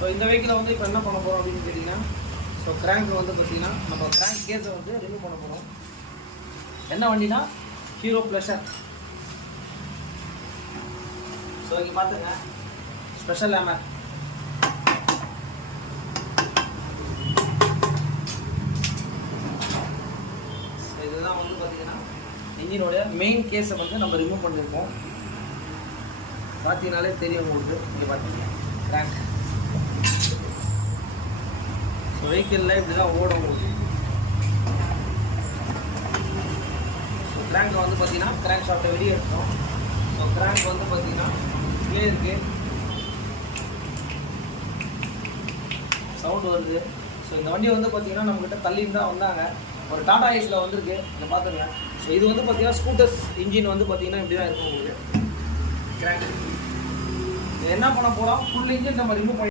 So இந்த வெஹிக்கிளை வந்து இப்போ என்ன பண்ண போகிறோம் அப்படின்னு கேட்டிங்கன்னா, ஸோ கிராங்க் வந்து பார்த்தீங்கன்னா நம்ம கிராங்க் கேஸை வந்து ரிமூவ் பண்ண போகிறோம். என்ன வண்டினா ஹீரோ ப்ளஷர். ஸோ இங்கே பார்த்துங்க, ஸ்பெஷல் ஹேமர். ஸோ இதுதான் வந்து பார்த்தீங்கன்னா இன்ஜினோடைய மெயின் கேஸை வந்து நம்ம ரிமூவ் பண்ணியிருக்கோம். பார்த்தீங்கனாலே தெரியும் உங்களுக்கு. இங்கே பார்த்தீங்க கிராங்க். ஸோ வெஹிக்கிளில் இப்படி தான் ஓடும் உங்களுக்கு. ஸோ கிராங்கை வந்து பார்த்தீங்கன்னா கிராங்க் ஷாஃப்ட்டை வெளியே எடுத்தோம். ஸோ கிராங்க் வந்து பார்த்தீங்கன்னா இங்கே இருக்குது, சவுண்டு வருது. ஸோ இந்த வண்டி வந்து பார்த்தீங்கன்னா நம்மக்கிட்ட தள்ளின்னு தான் வந்தாங்க. ஒரு டாடா ஏஸில் வந்துருக்கு, இதை பார்த்துங்க. ஸோ இது வந்து பார்த்தீங்கன்னா ஸ்கூட்டர்ஸ் இன்ஜின் வந்து பார்த்தீங்கன்னா இப்படி தான் இருக்கும் உங்களுக்கு கிராங்க். என்ன பண்ண போகிறோம், ஃபுல் இன்ஜின் நம்ம ரிமூவ் பண்ணி